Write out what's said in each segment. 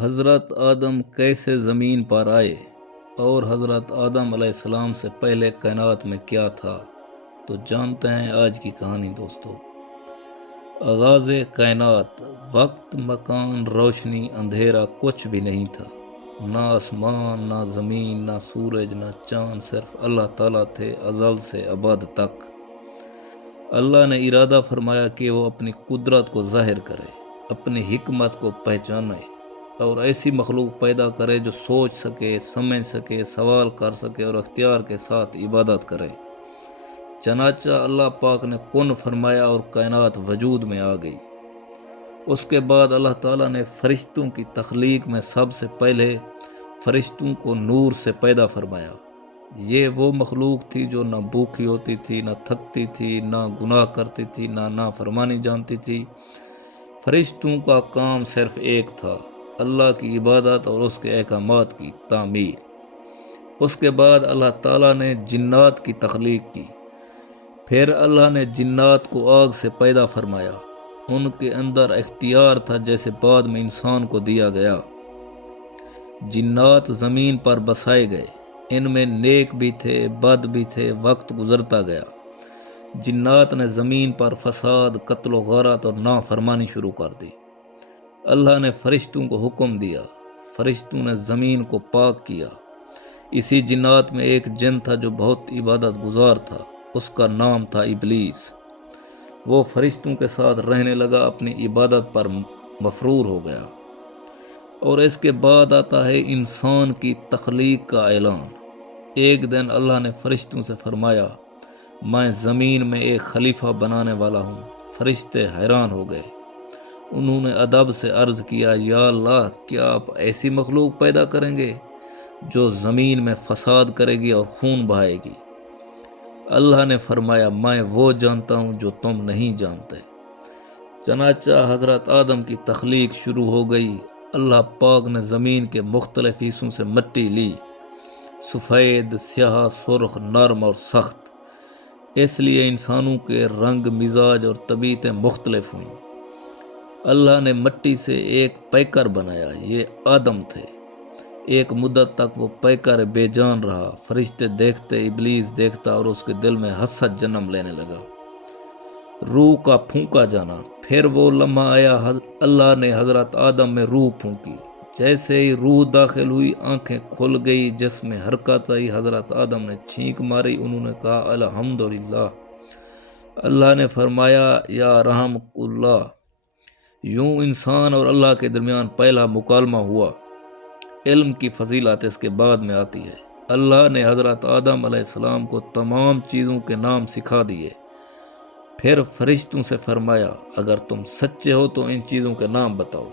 حضرت آدم کیسے زمین پر آئے اور حضرت آدم علیہ السلام سے پہلے کائنات میں کیا تھا، تو جانتے ہیں آج کی کہانی دوستو۔ آغاز کائنات، وقت، مکان، روشنی، اندھیرا کچھ بھی نہیں تھا، نہ آسمان، نہ زمین، نہ سورج، نہ چاند، صرف اللہ تعالیٰ تھے ازل سے ابد تک۔ اللہ نے ارادہ فرمایا کہ وہ اپنی قدرت کو ظاہر کرے، اپنی حکمت کو پہچانے اور ایسی مخلوق پیدا کرے جو سوچ سکے، سمجھ سکے، سوال کر سکے اور اختیار کے ساتھ عبادت کرے۔ چنانچہ اللہ پاک نے کن فرمایا اور کائنات وجود میں آ گئی۔ اس کے بعد اللہ تعالیٰ نے فرشتوں کی تخلیق میں سب سے پہلے فرشتوں کو نور سے پیدا فرمایا۔ یہ وہ مخلوق تھی جو نہ بھوکی ہوتی تھی، نہ تھکتی تھی، نہ گناہ کرتی تھی، نہ نافرمانی جانتی تھی۔ فرشتوں کا کام صرف ایک تھا، اللہ کی عبادت اور اس کے احکامات کی تعمیل۔ اس کے بعد اللہ تعالیٰ نے جنات کی تخلیق کی۔ پھر اللہ نے جنات کو آگ سے پیدا فرمایا۔ ان کے اندر اختیار تھا جیسے بعد میں انسان کو دیا گیا۔ جنات زمین پر بسائے گئے، ان میں نیک بھی تھے، بد بھی تھے، وقت گزرتا گیا۔ جنات نے زمین پر فساد، قتل و غارت اور نافرمانی شروع کر دی۔ اللہ نے فرشتوں کو حکم دیا، فرشتوں نے زمین کو پاک کیا۔ اسی جنات میں ایک جن تھا جو بہت عبادت گزار تھا، اس کا نام تھا ابلیس۔ وہ فرشتوں کے ساتھ رہنے لگا، اپنی عبادت پر مفرور ہو گیا۔ اور اس کے بعد آتا ہے انسان کی تخلیق کا اعلان۔ ایک دن اللہ نے فرشتوں سے فرمایا، میں زمین میں ایک خلیفہ بنانے والا ہوں۔ فرشتے حیران ہو گئے۔ انہوں نے ادب سے عرض کیا، یا اللہ، کیا آپ ایسی مخلوق پیدا کریں گے جو زمین میں فساد کرے گی اور خون بہائے گی؟ اللہ نے فرمایا، میں وہ جانتا ہوں جو تم نہیں جانتے۔ چنانچہ حضرت آدم کی تخلیق شروع ہو گئی۔ اللہ پاک نے زمین کے مختلف حصوں سے مٹی لی، سفید، سیاہ، سرخ، نرم اور سخت۔ اس لیے انسانوں کے رنگ، مزاج اور طبیعتیں مختلف ہوئیں۔ اللہ نے مٹی سے ایک پیکر بنایا، یہ آدم تھے۔ ایک مدت تک وہ پیکر بے جان رہا۔ فرشتے دیکھتے، ابلیس دیکھتا اور اس کے دل میں حسد جنم لینے لگا۔ روح کا پھونکا جانا۔ پھر وہ لمحہ آیا، اللہ نے حضرت آدم میں روح پھونکی۔ جیسے ہی روح داخل ہوئی، آنکھیں کھل گئی، جسم میں حرکت آئی۔ حضرت آدم نے چھینک ماری، انہوں نے کہا الحمدللہ۔ اللہ نے فرمایا، یا رحمک اللہ۔ یوں انسان اور اللہ کے درمیان پہلا مکالمہ ہوا۔ علم کی فضیلت اس کے بعد میں آتی ہے۔ اللہ نے حضرت آدم علیہ السلام کو تمام چیزوں کے نام سکھا دیے۔ پھر فرشتوں سے فرمایا، اگر تم سچے ہو تو ان چیزوں کے نام بتاؤ۔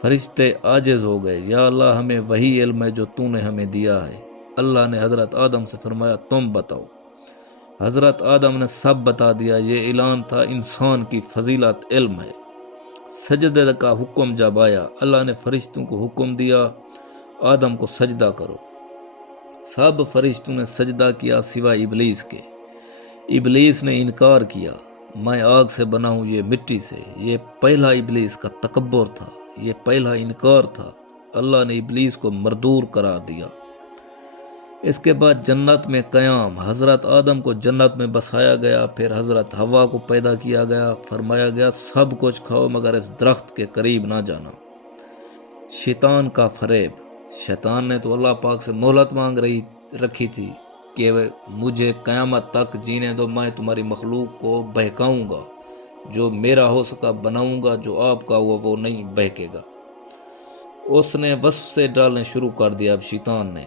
فرشتے عاجز ہو گئے، یا اللہ، ہمیں وہی علم ہے جو تو نے ہمیں دیا ہے۔ اللہ نے حضرت آدم سے فرمایا، تم بتاؤ۔ حضرت آدم نے سب بتا دیا۔ یہ اعلان تھا، انسان کی فضیلت علم ہے۔ سجدے کا حکم جب آیا، اللہ نے فرشتوں کو حکم دیا، آدم کو سجدہ کرو۔ سب فرشتوں نے سجدہ کیا سوائے ابلیس کے۔ ابلیس نے انکار کیا، میں آگ سے بنا ہوں، یہ مٹی سے۔ یہ پہلا ابلیس کا تکبر تھا، یہ پہلا انکار تھا۔ اللہ نے ابلیس کو مردود قرار دیا۔ اس کے بعد جنت میں قیام۔ حضرت آدم کو جنت میں بسایا گیا۔ پھر حضرت حوا کو پیدا کیا گیا۔ فرمایا گیا، سب کچھ کھاؤ مگر اس درخت کے قریب نہ جانا۔ شیطان کا فریب۔ شیطان نے تو اللہ پاک سے مہلت مانگ رکھی تھی کہ مجھے قیامت تک جینے دو، میں تمہاری مخلوق کو بہکاؤں گا، جو میرا ہو سکا بناؤں گا، جو آپ کا ہوا وہ نہیں بہکے گا۔ اس نے وسوسے ڈالنے شروع کر دیا۔ اب شیطان نے،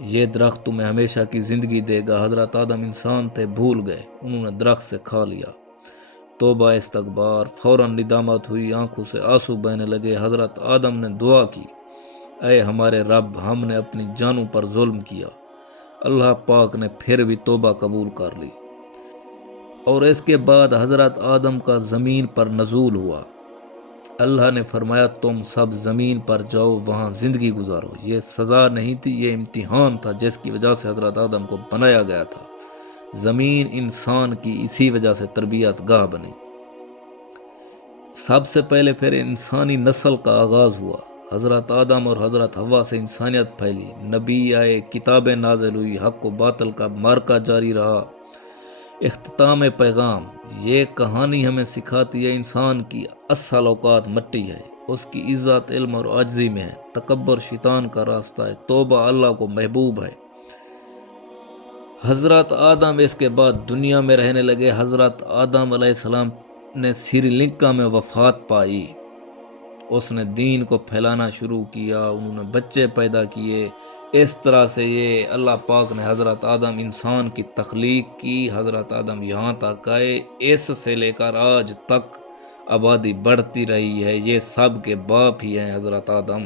یہ درخت تمہیں ہمیشہ کی زندگی دے گا۔ حضرت آدم انسان تھے، بھول گئے، انہوں نے درخت سے کھا لیا۔ توبہ استغفار، فوراً ندامت ہوئی، آنکھوں سے آنسو بہنے لگے۔ حضرت آدم نے دعا کی، اے ہمارے رب، ہم نے اپنی جانوں پر ظلم کیا۔ اللہ پاک نے پھر بھی توبہ قبول کر لی۔ اور اس کے بعد حضرت آدم کا زمین پر نزول ہوا۔ اللہ نے فرمایا، تم سب زمین پر جاؤ، وہاں زندگی گزارو۔ یہ سزا نہیں تھی، یہ امتحان تھا جس کی وجہ سے حضرت آدم کو بنایا گیا تھا۔ زمین انسان کی اسی وجہ سے تربیت گاہ بنی۔ سب سے پہلے پھر انسانی نسل کا آغاز ہوا۔ حضرت آدم اور حضرت حوا سے انسانیت پھیلی، نبی آئے، کتابیں نازل ہوئی، حق و باطل کا معرکہ جاری رہا۔ اختتام پیغام: یہ کہانی ہمیں سکھاتی ہے انسان کی اصل اوقات مٹی ہے، اس کی عزت علم اور عاجزی میں ہے، تکبر شیطان کا راستہ ہے، توبہ اللہ کو محبوب ہے۔ حضرت آدم اس کے بعد دنیا میں رہنے لگے۔ حضرت آدم علیہ السلام نے سری لنکا میں وفات پائی۔ اس نے دین کو پھیلانا شروع کیا، انہوں نے بچے پیدا کیے۔ اس طرح سے یہ اللہ پاک نے حضرت آدم انسان کی تخلیق کی۔ حضرت آدم یہاں تک آئے، اس سے لے کر آج تک آبادی بڑھتی رہی ہے۔ یہ سب کے باپ ہی ہیں حضرت آدم۔